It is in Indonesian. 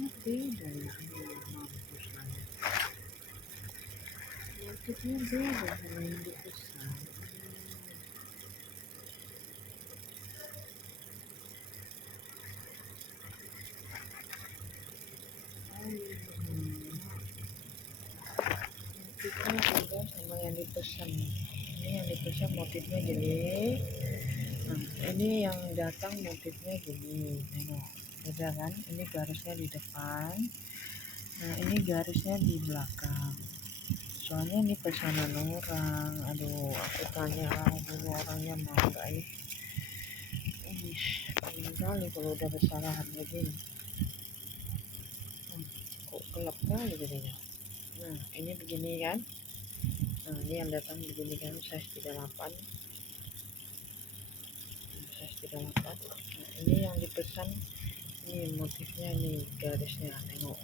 Beda ya, aduh mampus lah ya. Motifnya beda sama yang dipesan. Motifnya beda sama yang dipesan. Ini yang dipesan motifnya gini. Nah, ini yang datang motifnya gini. Tengok, beda kan? Ini garisnya di depan. Nah, ini garisnya di belakang. Soalnya ini pesanan orang. Aduh, aku tanya dulu orangnya mau nggak ya? Ini kali kalau udah kesalahan begini. Kok gelap kali jadinya. Nah, ini begini kan? Nah, ini yang datang begini kan, size 38. Size 38. Nah, ini yang dipesan, ini motifnya, nih garisnya, tengok.